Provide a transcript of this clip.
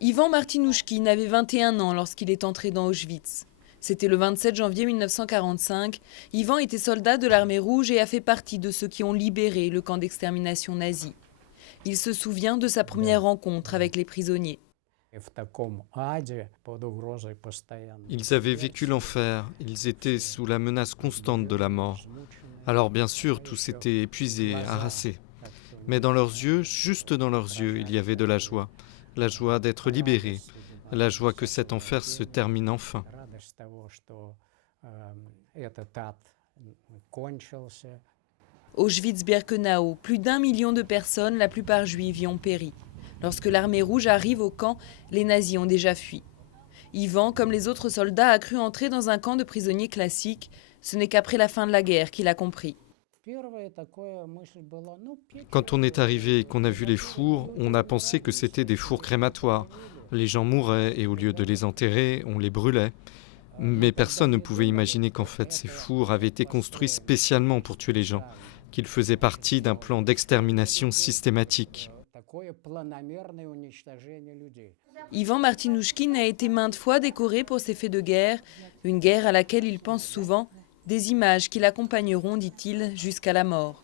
Ivan Martinouchkine avait 21 ans lorsqu'il est entré dans Auschwitz. C'était le 27 janvier 1945. Ivan était soldat de l'armée rouge et a fait partie de ceux qui ont libéré le camp d'extermination nazi. Il se souvient de sa première rencontre avec les prisonniers. Ils avaient vécu l'enfer, ils étaient sous la menace constante de la mort. Alors bien sûr, tous étaient épuisés, harassés. Mais dans leurs yeux, juste dans leurs yeux, il y avait de la joie d'être libérés, la joie que cet enfer se termine enfin. Auschwitz-Birkenau, plus d'1 million de personnes, la plupart juives, y ont péri. Lorsque l'armée rouge arrive au camp, les nazis ont déjà fui. Ivan, comme les autres soldats, a cru entrer dans un camp de prisonniers classique. Ce n'est qu'après la fin de la guerre qu'il a compris. Quand on est arrivé et qu'on a vu les fours, on a pensé que c'était des fours crématoires. Les gens mouraient et au lieu de les enterrer, on les brûlait. Mais personne ne pouvait imaginer qu'en fait ces fours avaient été construits spécialement pour tuer les gens, qu'ils faisaient partie d'un plan d'extermination systématique. Ivan Martinouchkine a été maintes fois décoré pour ses faits de guerre, une guerre à laquelle il pense souvent, des images qui l'accompagneront, dit-il, jusqu'à la mort.